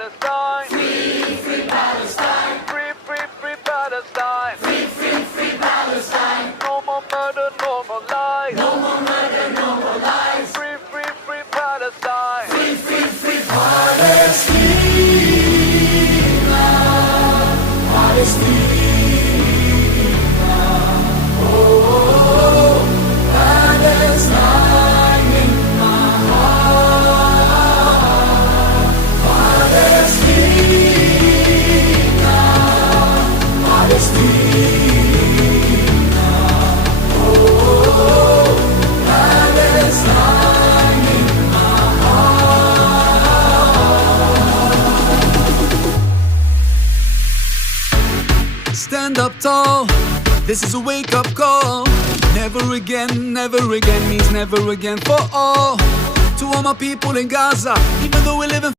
Palestine. Free, free Palestine. Free, free, free Palestine. Free, free, free Palestine. No more murder, no more lies. No more murder, no more lies. Free, free, free Palestine. Free, free, free Palestine. Palestine. Oh, Palestine in my heart. Palestine. Palestine. Oh, Palestine in my heart. Stand up tall, this is a wake-up call. Never again means never again for all. To all my people in Gaza, even though we live in